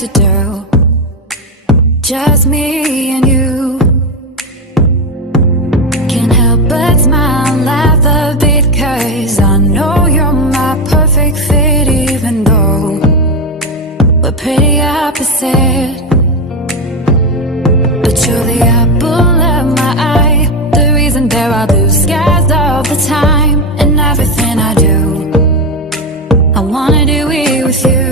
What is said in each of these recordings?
to do, just me and you. Can't help but smile and laugh a bit, 'cause I know you're my perfect fit, even though we're pretty opposite. But you're the apple of my eye, the reason there are blue skies all the time. And everything I do, I wanna do it with you.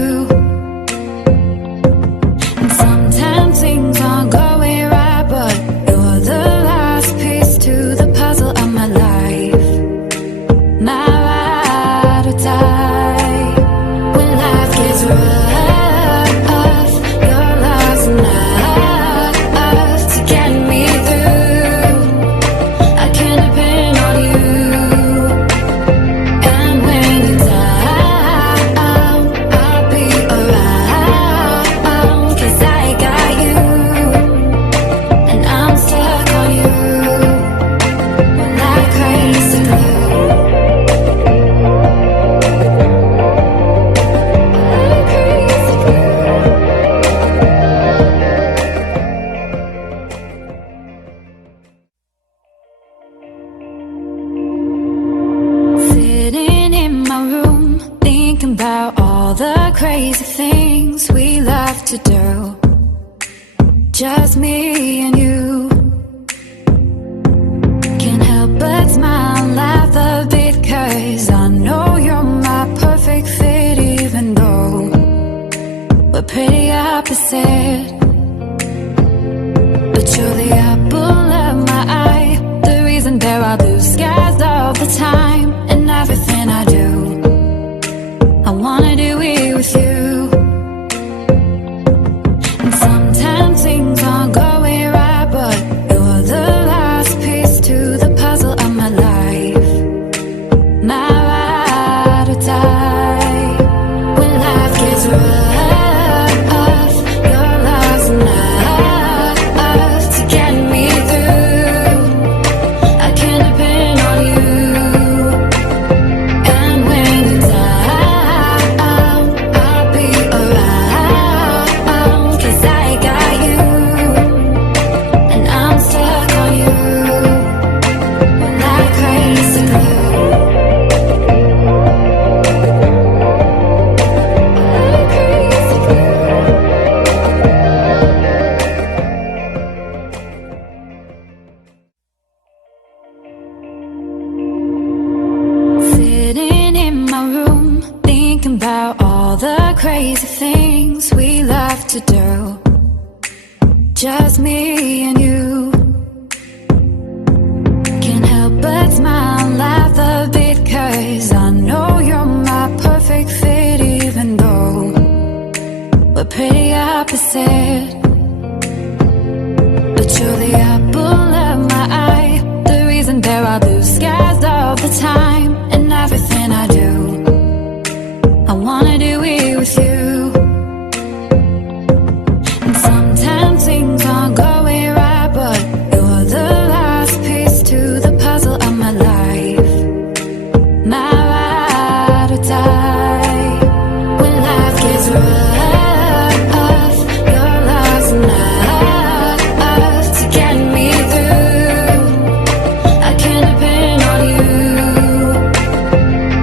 And sometimes things aren't going right, but you're the last piece to the puzzle of my life, my ride or die. When life gets rough, your love's enough to get me through. I can depend on you. And when you're down, I'll be around, 'cause I got you, and I'm stuck on you like crazy glue. Sitting in my room, thinking about all the crazy things we love to do, just me and you. Can't help but smile and laugh a bit, 'cause I know you're my perfect fit, even though we're pretty opposite. But you're the apple of my eye, the reason there are blue skies all the time. And everything I do, I wanna do it with you. And sometimes things aren't going right, but you're the last piece to the puzzle of my life, my ride or die. When life gets rough, your love's enough to get me through. I can depend on you. And when you're down, I'll be around, 'cause I got you, and I'm stuck on you like crazy glue. Like crazy glue. Sitting in my room, thinking about all the crazy things we love to do, just me and you. Can't help but smile and laugh a bit, 'cause I know you're my perfect fit, even though we're pretty opposite. But you're the apple of my eye, the reason there are blue skies all the time. And everything I do, I wanna do it with you. And sometimes things aren't going right, but you're the last piece to the puzzle of my life, my